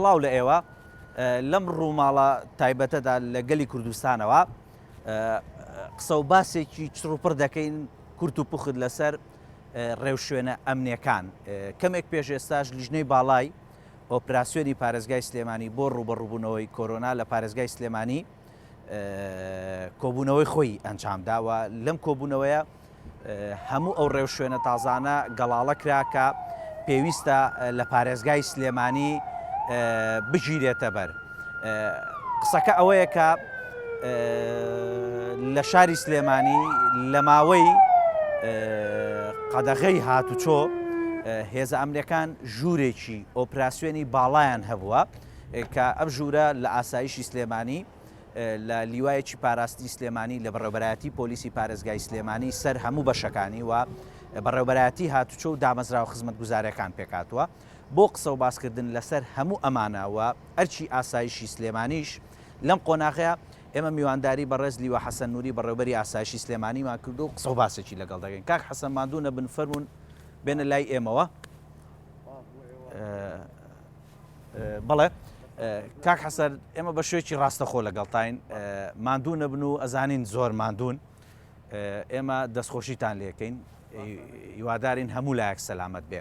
سڵاو لە ئێوە لەم ڕووماڵە تایبەتەدا لە گەلی کوردستانەوە قسە و باسێکی چڕوپڕ دەکەین کورت و پوخت لەسەر ڕێوشوێنە ئەمنیەکان کەمێک پێش ئێستاش لیژنەی باڵای ئۆپراسیۆنی پارێزگای سلێمانی بۆ ڕوبەڕووبوونەوەی کۆرۆنا لە پارێزگای سلێمانی کۆبوونەوەی خۆی ئەنجامداوە لەم کۆبوونەوەیە هەموو ئەو ڕێوشوێنە تازانە گەڵاڵە کرا کە پێویستە لە پارێزگای سلێمانی بگیرێتە بەر قسەکە ئەوەیە کە لە شاری سلێمانی لە ماوەی قەدەغەی هاتوچۆ هێزە ئەمنیەکان ژوورێکی ئۆپراسیۆنی باڵایان هەبووە کە ئەم ژوورە لە ئاسایشی سلێمانی لە لیوایەکی پاراستی سلێمانی لە بەڕێوەبەرایەتی پۆلیسی پارێزگای سلێمانی سەر هەموو بەشەکانی و بەڕێوەبەرایەتی هاتوچۆ و دامەزرا و خزمەتگوزارەکان پێکاتوە بۆ قسە و باسکردن لەسەر هەموو ئەمانەوە ئەرچی ئاسایشی سلێمانیش لەم قۆناغەیە ئێمە میوانداری بەڕێز لیوە حەسەن نووری بەڕێوەبەری ئاسایشی سلێمانیمان کردو و قسە و باسێکی لەگەڵ دەکەین کاک حەسەن ماندوو نەبن فەرموون بێنە لای ئێمەوە بەڵێ کاک حەسەن ئێمە بە شوێکی ڕاستەخۆ لەگەڵتاین ماندوو نەبن و ئەزانین زۆر ماندوون ئێمە دەستخۆشیتان لێکەین هیوادارین هەموو لایەک سەلامەت بێ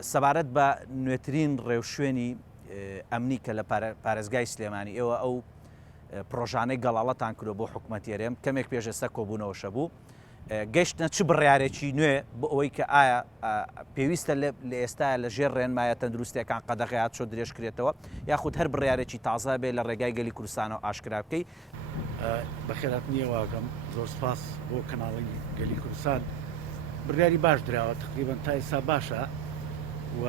سەبارەت بە نوێترین ڕێوشوێنی ئەمنی کە لە پارێزگای سلێمانی ئێوە ئەو پرۆژانەی گەڵاڵەتان کردو بۆ حکوومەت یێرێم کەمێک پێشەستا کۆبوونەوەشە بوو گەشتە چ بڕیارێکی نوێ بۆ ئەوەی کە ئایا پێویستە لە ئێستا لە ژێر ڕێنمایە تەندروستیەکان قەدەغەیات چۆ درێژکرێتەوە یاخود هەر بڕیارێکی تازە بێ لە ڕێگای گەلی کوردستانەوە ئاشکرا بکەی بەخێرات نییە واگەم زۆر سپاس بۆ کەناڵی گەلی کوردستان بڕیاری باش درراوە تقریبان تا ئێستا باشە و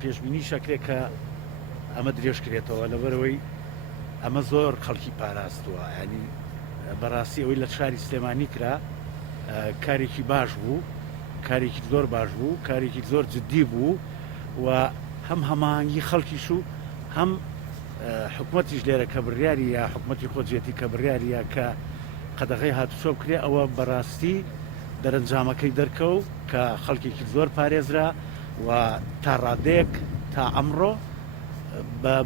پێشبینی شەکرێک کە ئەمە درێژکرێتەوە لەبەرەوەی ئەمە زۆر خەڵکی پاراستووە ینی بەڕاستی ئەوەی لە شاری سلێمانی کرا کارێکی باش بوو کارێکی زۆر باش بوو کارێکی زۆر جددی بوو و هەم هەماهنگگی خەڵکیش و هەم حکوومەتیش لێرە کە بڕیاری یا حکوومەتی خۆجێتی کە بڕیاریە کە قەدەغەی هاتوچۆ بکرێ ئەوە بەڕاستی دەرەنجامەکەی دەرکەوت کە خەڵکێکی زۆر پارێزرا و تا ڕادەیەک تا ئەمڕۆ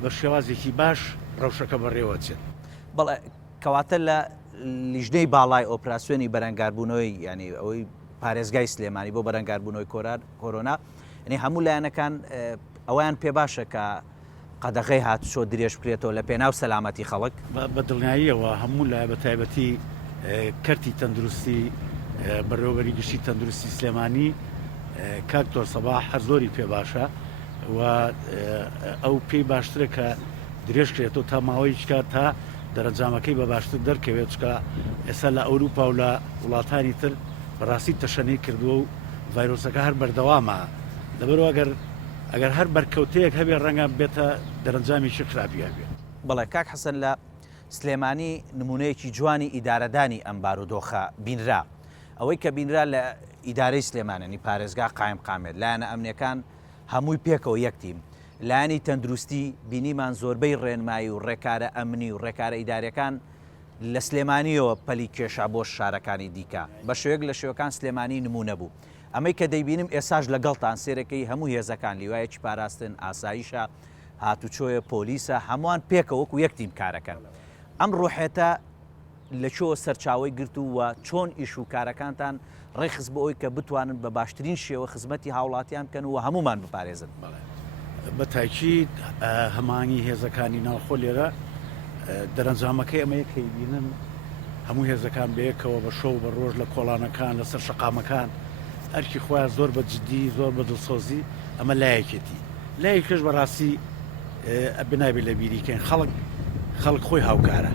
بە شێوازێکی باش ڕەوشەکە بەڕێوەچێت بەڵێ کەواتە لە لیژنەی باڵای ئۆپراسیۆنی بەرەنگاربوونەوەی ینی ئەوەی پارێزگای سلێمانی بۆ بەرەنگاربوونەوەی کۆرۆنا ینی هەموو لایەنەکان ئەویان پێ باشە کە قەدەغەی هاتوچۆ درێژ بکرێتەوە لە پێناو سەلامەتی خەڵک بە دڵنیاییەوە هەموو لای بە تایبەتی کەرتی تەندروستی بەڕێوەبەری گشتی تەندروستی سلێمانی کاکتۆر سەباح هەر زۆری پێ باشە و ئەو پێی باشترە کە درێژکرێتەوە تا ماوەی چکە تا دەرەنجامەکەی بە باشتر دەرکەوێت چکە ئێستا لە ئەوروپا و لە وڵاتانی تر بەڕاستی تەشەنەی کردووە و ڤایرۆسەکە هەر بەردەوامە لەبەرەوە ئەگەر هەر بەرکەوتەیەک هەبێ ڕەنگە بێتە دەرەنجامیشی خراپی هەبێت بەڵێ کاک حەسەن لە سلێمانی نمونەیەکی جوانی ئیدارەدانی ئەم بارودۆخە بینرا ئەوەی کە بینرا لە ئیدارەی سلێمانەنی پارێزگا قایم قامێت لایەنە ئەمنیەکان هەمووی پێکەوە یەکتیم لایەنی تەندروستی بینیمان زۆربەی ڕێنمایی و ڕێکارە ئەمنی و ڕێکارە ئیدارەکان لە سلێمانیەوە پەلی کێشا بۆ شارەکانی دیکە بە شوێک لە شێوەکان سلێمانی نمونە بوو ئەمەی کە دەیبینم ئێساش لەگەڵتان سێرەکەی هەموو هێزەکان لیوایەکی پاراستن ئاسایشە هاتوچۆیە پۆلیسە هەمووان پێکەوەکو یەکتیم کارەکەن ئەم ڕۆحێتە لە چۆ سەرچاوی گرتووە چۆن ئیش و کارەکانتان ڕێخست بە ئەوی کە بتوانن بە باشترین شێوە خزمەتی هاوڵاتیان بکەن و هەمومان بپارێزن بە تاکید هەمانی هێزەکانی ناوخۆ لێرە دەرەنجامەکەی ئەمەیە کەی بینن هەموو هێزەکان بەیەکەوە بە شەو بە ڕۆژ لە کۆڵانەکان لەسەر شەقامەکان ئەرکی خۆیان زۆر بە جددی زۆر بە دڵسۆزی ئەمە لایەکێتی لایەکەش بەڕاستی بنابێت لە بیریکەین خەڵک خۆی هاوکارە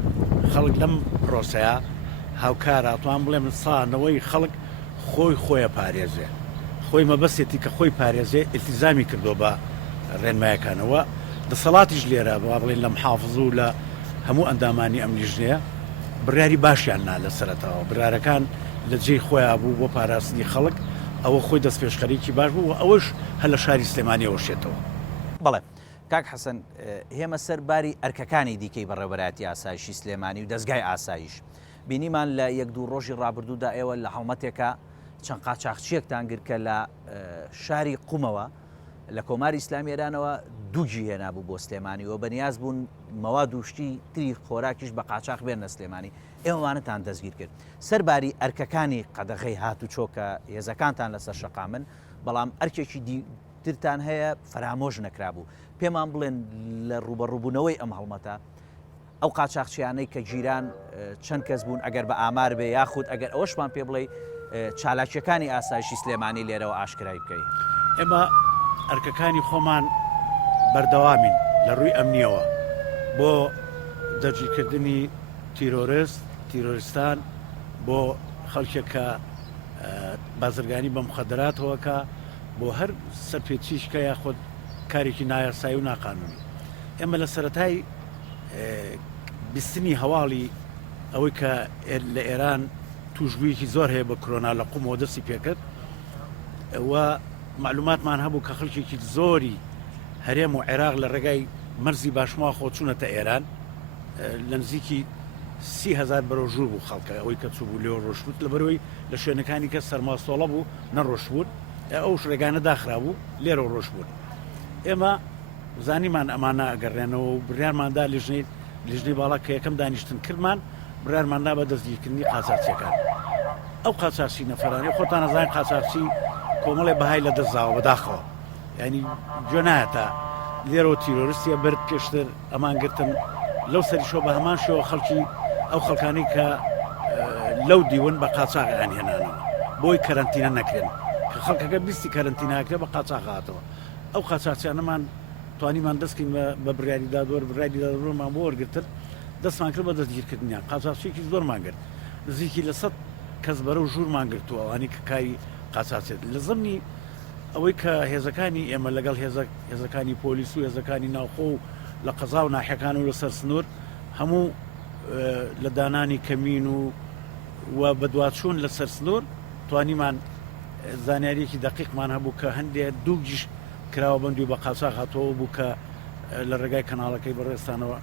خەڵک لەم پرۆسەیە هاوکارە توان بڵێ من سانەوەی خەڵک خۆیە پارێزێ خۆی مەبەستێتی کە خۆی پارێزێ ئیلتیزامی کردو بە ڕێنمایەکانەوە دەسەڵاتیش لێرە بە بڵێن لە محافظ و لە هەموو ئەندامانی ئەم لیژنەیە بڕیاری باشیان نا لە سەرەتاوە برارەکان لە جێی خۆیان بوو بۆ پاراستنی خەڵک ئەوە خۆی دەست پێشخەرێکی باش بوو و ئەوەش هەر لە شاری سلێمانیەوە شێتەوە بەڵێ کاک حەسەن هێمە سەرباری ئەرکەکانی دیکەی بەڕێوەبەرایەتی ئاسایشی سلێمانی و دەستگای ئاسایش بینیمان لە یەک دوو ڕۆژی ڕابردوودا ئێوە لە هەڵمەتێکە چەند قاچاقچیەکتان گر کە لە شاری قومەوە لە کۆماری ئیسلامی ئێرانەوە دووجی هێنابوو بۆ سلێمانیەوە بەنیاز بوون مەواد وشتی تری خۆراکیش بە قاچاق بێنە سلێمانی ئێوەوانتان دەستگیر کرد سەرباری ئەرکەکانی قەدەغەی هاتوچۆکە هێزەکانتان لەسەر شەقامن بەڵام ئەرکێکی دیترتان هەیە فەرامۆژ نەکرابوو پێمان بڵێن لە ڕوبەڕووبوونەوەی ئەم هەڵمەتە ئەو قاچاقچیانەی کە گیران چەند کەس بوون ئەگەر بە ئامار بێ یاخود ئەگەر ئەوەشمان پێ بڵێ چالاکیەکانی ئاسایشی سلێمانی لێرەوە ئاشکرای بکەی ئێمە ئەرکەکانی خۆمان بەردەوامین لە ڕووی ئەمنیەوە بۆ دەرجیکردنی تیرۆریستان بۆ خەڵکێکە بازرگانی بە مخەدراتەوەکە بۆ هەر سەرپێچیشکە یاخۆ کارێکی نایاسایی و ناقانونی ئێمە لە سەرەتای بیستنی هەواڵی ئەوەی کە لە ئێران توشبوویەکی زۆر هەیە بە کۆرۆنا لە قومەوە دەستی پێکرد و معلوماتمان هەبوو کە خەڵکێکی زۆری هەرێم و عێراق لە ڕێگای مەرزی باشماوە خۆچوونەتە ئێران لە نزیکی 30,000 بەرەو ژوور بوو خەڵکە ئەوەی کە چوو بوو لێوە ڕۆشتوت لە بەرەوەی لە شوێنەکانی کە سەرماسۆڵە بوو نەڕۆشتبوون ئەو ڕێگانە داخرابوو لێرە ڕۆشتبوون ئێمە زانیمان ئەمانە ئەگەڕێنەوە و بڕیارماندا لیژنەی باڵا کە یەکەم دانیشتن کردمان بڕیارماندا بە دەستگیرکردنی قاچاقچیەکان ئەو قاچاقچی نەفەرانی خۆتان نەزانین قاچاقچی کۆمەڵێ بەهای لە دەستداوە بەداخەوە ینی گوێ نایەتە لێرەوە تیرۆریستیە برد پێشتر ئەمان گرتن لەو سەریشۆ بە هەمان شێوە خەڵکی ئەو خەڵکانی کە لەو دیون بە قاچاقیان هێنانەوە بۆی کەرەنتینە نەکرێن کە خەڵکەکە بیستی کەرەنتیناکرێ بە قاچاق هاتەوە ئەو قاچاقچیانەمان توانیمان دەستکەین بە بڕیاری دادوەر بڕیاری دادوەرمان بۆ وەرگرتن دەستمان کرد بە دەستگیرکردنیان قاچاقچیەکی زۆرمان کرد نزیکی لە 100 کەس بەرەو ژوورمان گرتووە ئەوانی کە کاری قاچاقچێت لە زەمنی ئەوەی کە هێزەکانی ئێمە لەگەڵ هێزەکانی پۆلیس و هێزەکانی ناوخۆ و لە قەزا و ناحیەکان و لەسەر سنوور هەموو لە دانانی کەمین و بەدواتچوون لەسەر سنوور توانیمان زانیاریەکی دقیقمان هەبوو کە هەندێک دووگیش کراوە بندی و بە قاچاق هاتەوە بوو کە لە ڕێگای کەناڵەکەی بەڕێستانەوە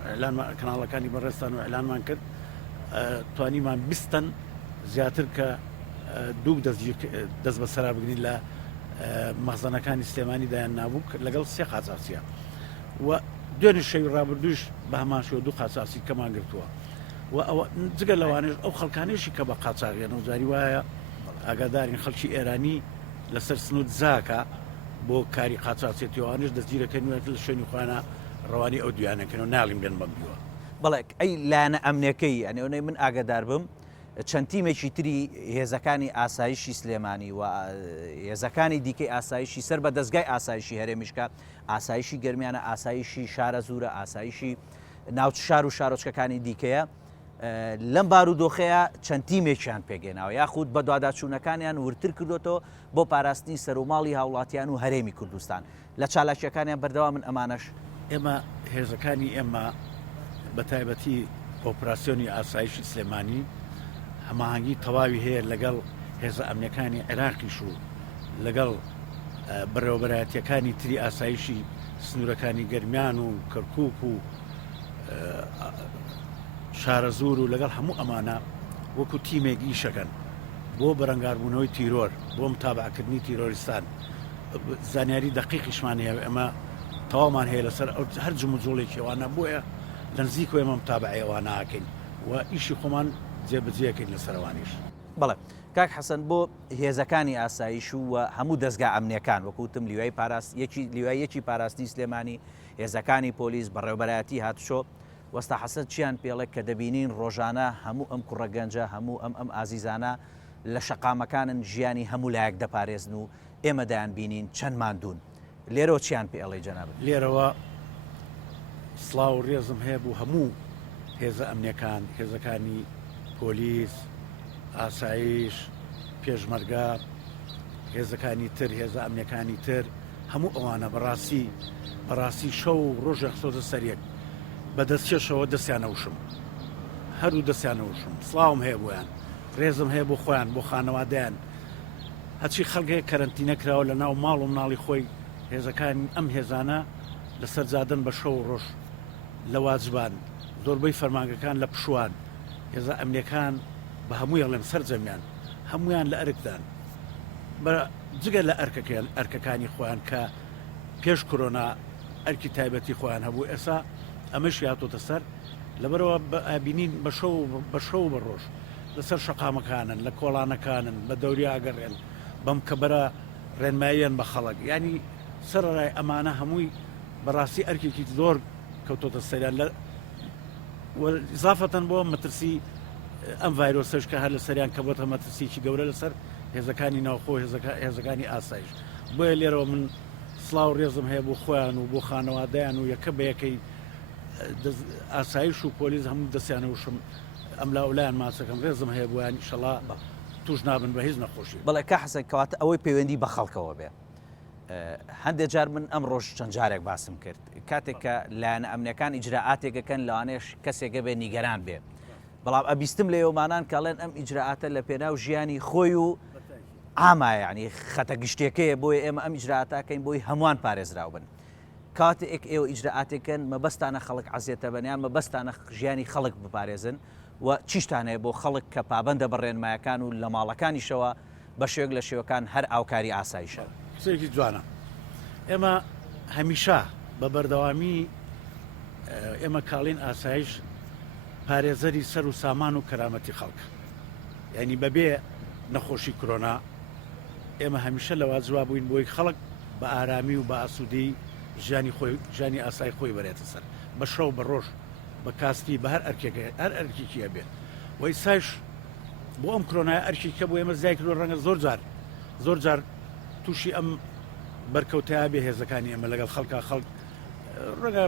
کەناڵەکانی بەڕێستان و ئەلانمان کرد توانیمان بیستن زیاتر کە دوو دەست بەسەرا بگرین لە مەخزەنەکانی سلێمانی دایان نابوو لەگەڵ سێ قاچاقچیە و دوێنێ شەوی ڕابردووش بە هەمان شێوە دوو قاچاقچی کەمان گرتووە و ئەوە جگە لەوانێش ئەو خەڵکانێشی کە بە قاچاقیانە و جاری وایە ئاگادارین خەڵکی ئێرانی لەسەر سنوود زاکە بۆ کاری قاچاقچێتیەوانش دەستگیرەکەن لە شوێنی خۆیانە ڕەوانی ئەو دویانەکەن و ناڵیم بێن بەمبیوە بەڵێ ئەی لایەنە ئەمنیەکەی ئەنێونەی من ئاگادار بم چەند تیمێکی تری هێزەکانی ئاسایشی سلێمانی و هێزەکانی دیکەی ئاسایشی سەر بە دەستگای ئاسایشی هەرێمیشکە ئاسایشی گەرمیانە ئاسایشی شارە زورە ئاسایشی ناوچ شار و شارۆچکەکانی دیکەیە لەم بارودۆخەیە چەند تیمێکیان پێگەێناوە یاخود بە دوواداچوونەکانیان ورتر کردوەوە بۆ پاراستنی سەرۆماڵی هاوڵاتیان و هەرێمی کوردستان لە چالاکیەکانیان بەردەوا من ئەمانەش ئێمە هێزەکانی ئێمە بە تایبەتی ئۆپراسیۆنی ئاسایشی سلێمانی هەماهەنگی تەواوی هەیە لەگەڵ هێزە ئەمنیەکانی عێراقیش و لەگەڵ بەڕێوەبەرایەتیەکانی تری ئاسایشی سنوورەکانی گەرمیان و کەرکووک و شارە زور و لەگەڵ هەموو ئەمانە وەکو تیمێک ئیشەکەن بۆ بەرەنگاربوونەوەی تیرۆر بۆ متابعکردنی تیرۆریستان زانیاری دقیقیشمان هەیە ئەمە تەوامان هەیە لەسەر هەر جم و جۆڵێکی ئەوانە بۆیە لە نزیکەوە ئێمە متابعی ئەوانە ئاکەین و ئیشی خۆمان جێبەجێکەین لەسەرەوانیش بەڵێ کاک حەسەن بۆ هێزەکانی ئاسایش و هەموو دەستگا ئەمنیەکان وەکوتم لیوایەکی پاراستی سلێمانی هێزەکانی پۆلیس بەڕێوەبەرایەتی هاتوچۆ وەستا حەسەن چیان پێڵێک کە دەبینین ڕۆژانە هەموو ئەم کوڕەگەنجە هەموو ئەم ئازیزانە لە شەقامەکانن ژیانی هەموو لایەک دەپارێزن و ئێمە دایان بینین چەند ماندوون لێرەوە چیان پێڵێ جەنابەت لێرەوە سڵاو و ڕێزم هەیە بوو هەموو هێزە ئەمنیەکان هێزەکانی پۆلیس ئاسایش پێشمەرگە هێزەکانی تر هێزە ئەمنیەکانی تر هەموو ئەوانە بەڕاستی شەو و ڕۆژە خسۆتە سەریەک بەدەستکێشەوە دەستیانەوشم هەروو دەستیانەوشم سڵاوم هەیە بۆیان ڕێزم هەیە بۆ خۆیان بۆ خانەوادیان هەچی خەڵگەیە کەرەنتینە کراوە لە ناو ماڵ و مناڵی خۆی هێزەکان ئەم هێزانە لەسەر جادن بە شەو و ڕۆژ لە واجبان زۆربەی فەرمانگەکان لە پشوان هێزە ئەمنیەکان بە هەمووی ئەڵێم سەرجەمیان هەمویان لە ئەرکدان جگە لە ئەرکەکانی خۆیان کە پێش کۆرۆنا ئەرکی تایبەتی خۆیان هەبوو ئێستا ئەمەش هاتۆتە سەر لەبەرەوە بینین بە شەو بە ڕۆژ لەسەر شەقامەکانن لە کۆڵانەکانن بە دەوری ئاگەڕێن بەم کەبەرە ڕێنماییان بە خەڵک ینی سەرڕای ئەمانە هەمووی بەڕاستی ئەرکێکی زۆر کەوتۆتە سەریان لە ئیزافەتەن بۆ مەترسی ئەم ڤایرۆسەش کە هەر لە سەریان کە بۆتە مەترسیی گەورە لەسەر هێزەکانی ناوخۆ هێزەکانی ئاسایش بۆیە لێرەوە من سڵاو ڕێزم هەیە بۆ خۆیان و بۆ خانەوادایان و یەکە بە یەکەی ئاسایش و پۆلیس هەموو دەستیانەوشم ئەم لاولایان ماسەکەم ڕێزم هەیە بۆیان ئینشەڵا توش نابن بە هیچ نەخۆشی بەڵێ کا حەسەن کەواتە ئەوەی پەیوەندی بە خەڵکەوە بێ هەندێک جار من ئەم ڕۆژ چەند جارێک باسم کرد کاتێک کە لایەنە ئەمنیەکان ئیجراعاتێکەکەن لەوانەیە کەسێکە بێ نیگەران بێ بەڵام ئەبیستم لە ئێوەمانان کاڵێن ئەم ئیجراعاتە لە پێناو ژیانی خۆی و ئامایانی خەتە گشتێکەیە بۆی ئێمە ئەم ئیجراعاتاکەین بۆی هەمووان پارێزراو بن کاتێک ئێوە ئیجراعاتێکن مەبەستانە خەڵک عەزیێتە بەنیان مەبەستانە ژیانی خەڵک بپارێزن و چیشتانەیە بۆ خەڵک کە پابەندە بە ڕێنمایەکان و لە ماڵەکانیشەوە بە شێوەک لە شێوەکان هەر ئاوکاری ئاسایشە قسەیەکی جوانە ئێمە هەمیشە بە بەردەوامی ئێمە کاڵین ئاسایش پارێزەری سەر و سامان و کەرامەتی خەڵک یعنی بەبێ نەخۆشی کۆرۆنا ئێمە هەمیشە لەوا جواب بووین بۆی خەڵک بە ئارامی و بە ئاسوودەی ژیانی ئاسای خۆی بەرێتە سەر بە شەو بە ڕۆژ بە کاستی بە هەر ئەرکێکی هەبێت وەی سایش بۆ ئەم کۆرۆنای ئەرکی کە بۆ ئێمە زای کردو ڕەنگە زۆر جار تووشی ئەم بەرکەوتای بێ هێزەکانی ئەمە لەگەڵ خەڵکە خەڵک ڕەنگە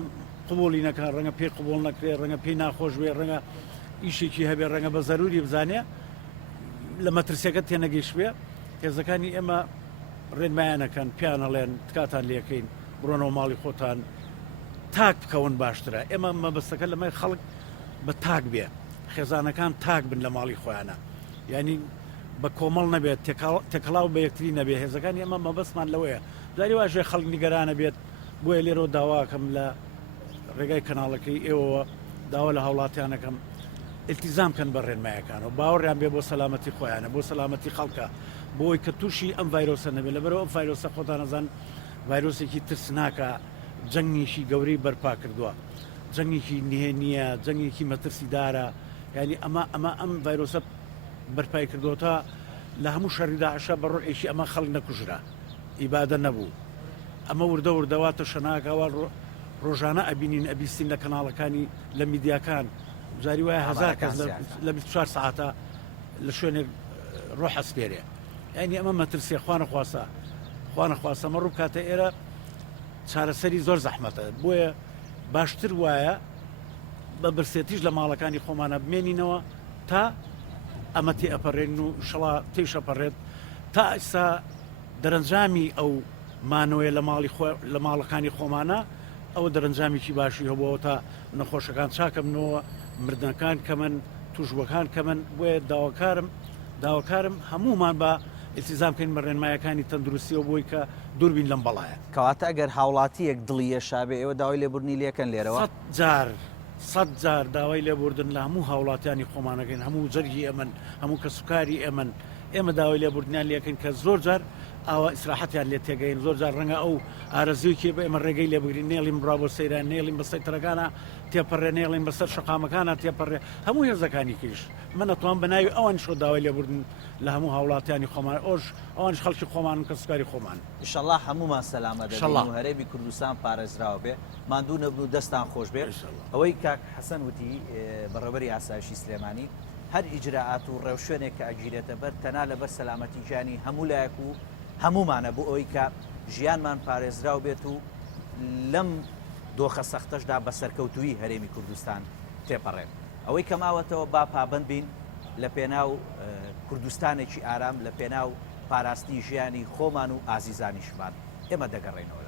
قبولی نەکە ڕەنگە پێی قبول نەکرێ ڕەنگە پێی ناخۆش بێ ڕەنگە ئیشێکی هەبێ ڕەنگە بە زەروری بزانێ لە مەترسیەکە تێنەگەیشت بێ هێزەکانی ئێمە ڕێنمایانەکەن پیانەڵێن تکاتان لێکەین بڕۆنەوە ماڵی خۆتان تاک بکەون باشترە ئێمە مەبەستەکە لەمای خەڵک بە تاک بێ خێزانەکان تاک بن لە ماڵی خۆیانە ینی بە کۆمەڵ نەبێت تێکەڵاو بە یەکتری نەبێ هێزەکانی ئەمە مەبەستمان لەوەیە زاری واشێ خەڵک نیگەرانە بێت بۆیە لێرەوە داواکەم لە ڕێگای کەناڵەکەی ئێوە داوا لە هاوڵاتیانەکەم التیزام کەن بە ڕێنمایەکان و باوەڕیان بێ بۆ سەلامەتی خۆیانە بۆ سەلامەتی خەڵکە بۆی کە تووشی ئەم ڤایرۆسە نەبێت لەبەرەوە ئەم ڤایرۆسە خۆتان نەزان ڤایرۆسێکی ترسناکە جەنگێکی گەورەی بەرپا کردووە جەنگێکی نهێنیە جەنگێکی مەترسی دارە ینی ئەمە ئەم ڤایرۆسە بەرپای کردووە تا لە هەموو شەڕی داعشە بە ڕۆژێکی ئەمە خەڵک نەکوژرا ئیبادە نەبوو ئەمە وردە وردەواتە شەناکەوە ڕۆژانە ئەبینین ئەبیستین لە کەناڵەکانی لە میدیاکان جاری وایە هەزار کەس لە 24 ساعتە لە شوێنێک ڕۆ حەسپێرێ ینی ئەمە مەترسیە خوانەخواسە مە ڕوو کاتە ئێرە چارەسەری زۆر زەحمەتە بۆیە باشتر وایە بە برسێتیش لە ماڵەکانی خۆمانە بمێنینەوە تا ئەمە تێ ئەپەڕێن و شڵا تێشەپەڕێت تا ئێستا دەرەنجامی ئەو مانەوەیە لە ماڵەکانی خۆمانە ئەوە دەرەنجامێکی باشی هەبووەوە تا نەخۆشەکان چاکەمنەوە مردنەکان کەمن توشبەکان کەمن بۆیە داواکارم هەمومان بە ئیلتیزام بکەین بە ڕێنمایەکانی تەندروستیەوە بۆی کە دووربین لەم بەڵایە کەواتە ئەگەر هاوڵاتیەک دڵیە شابێ ئێوە داوای لێبوردنی لێکەن لێرەوە 100 جار داوای لێبوردن لە هەموو هاوڵاتیانی خۆمانەکەین هەموو جەرگی ئەمن هەموو کە سوکاری ئێمە داوای لێبوردنیان لێکەین کە زۆر جار ئاوا ئیسراحەتیان لێ تێگەین زۆر جار ڕەنگە ئەو ئارەزوویکی بە ئێمە ڕێگەی لێبگرین نێڵیم بڕا بۆ سەیران نێڵیم بە سەیتەرەکانە تێپەڕێ نێڵیم بەسەر شەقامەکانە تێپەڕێ هەموو هێزەکانی کەیش من ئەتوان بەناوی ئەوان شۆ داوای لێبوردن لە هەموو هاوڵاتیانی خۆمان ئەوانش خەڵکی خۆمان کە سوکاری خۆمان ئینشەڵڵا هەمومان سەلامەت دەبین و هەرێمی کوردستان پارێزراوە بێ ماندوو نەبن و دەستان خۆش بێ ئەوەی کاک حەسەن وتی بەڕێوەبەری ئاسایشی سلێمانی هەر ئیجراعات و ڕێوشوێنێک کە ئەگیرێتە بەر تەنها لەبەر سەلامەتی گیانی هەموو لایەک و هەمومانە بۆ ئەوەی کە ژیانمان پارێزراو بێت و لەم دۆخە سەختەشدا بە سەرکەوتووی هەرێمی کوردستان تێپەڕێت ئەوەی کە ماوەتەوە با پابند بین لە پێناو کوردستانێکی ئارام لە پێناو پاراستنی ژیانی خۆمان و ئازیزانیشمان ئێمە دەگەڕێنەوە